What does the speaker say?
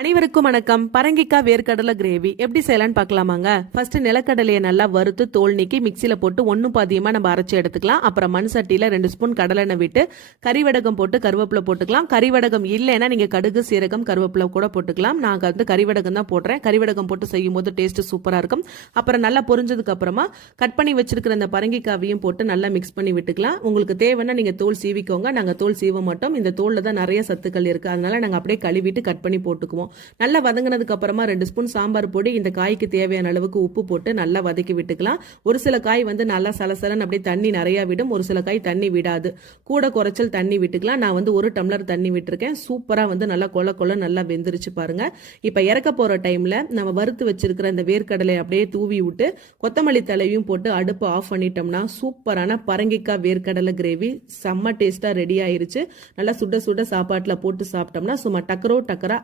அனைவருக்கும் வணக்கம். பரங்கிக்காய் வேர்க்கடலை கிரேவி எப்படி செய்யலான்னு பார்க்கலாமாங்க. ஃபர்ஸ்ட் நிலக்கடலையை நல்லா வறுத்து தோல் நீக்கி மிக்சியில் போட்டு ஒன்றும் பாதியமாக நம்ம அரைச்சி எடுத்துக்கலாம். அப்புறம் மண் சட்டியில் 2 ஸ்பூன் கடலெண்ணெய் விட்டு கறிவடகம் போட்டு கருவேப்பிலை போட்டுக்கலாம். கறிவடகம் இல்லைன்னா நீங்கள் கடுகு சீரகம் கருவேப்பிலை கூட போட்டுக்கலாம். நான் கறிவடகம் தான் போடுறேன். கறிவடகம் போட்டு செய்யும் போது டேஸ்ட் சூப்பராக இருக்கும். அப்புறம் நல்லா பொரிஞ்சதுக்கு அப்புறமா கட் பண்ணி வச்சிருக்கிற அந்த பரங்கிக்காவையும் போட்டு நல்லா மிக்ஸ் பண்ணி விட்டுக்கலாம். உங்களுக்கு தேவைன்னா நீங்கள் தோல் சீவிக்கோங்க. நாங்கள் தோல் சீவ மாட்டோம். இந்த தோலில் தான் நிறைய சத்துக்கள் இருக்குது. அதனால நாங்கள் அப்படியே கழுவிட்டு கட் பண்ணி போட்டுக்குவோம். நல்லா வதங்கினதுக்கு அப்புறமா 2 ஸ்பூன் சாம்பார் பொடி, இந்த காய்க்கு தேவையான அளவுக்கு உப்பு போட்டு நல்லா வதக்கி விட்டுக்கலாம். ஒரு சில காய் நல்லா சலசலன்னு அப்படியே தண்ணி நிறைய விடும், ஒரு சில காய் தண்ணி விடாது. கூட குறைச்சல் தண்ணி விட்டுக்கலாம். நான் 1 டம்ளர் தண்ணி விட்டுருக்கேன். சூப்பரா நல்லா கொல கொல நல்லா வெந்துருச்சு பாருங்க. இப்ப இறக்க போற டைம்ல நம்ம வறுத்து வச்சிருக்கிற இந்த வேர்க்கடலை அப்படியே தூவி விட்டு கொத்தமல்லி தலையும் போட்டு அடுப்பு ஆஃப் பண்ணிட்டோம்னா சூப்பரான பரங்கிக்காய் வேர்க்கடலை கிரேவி செம்ம டேஸ்டா ரெடி ஆயிருச்சு. நல்லா சுட சுட சாப்பாட்டுல போட்டு சாப்பிட்டோம்னா சும்மா டக்கரா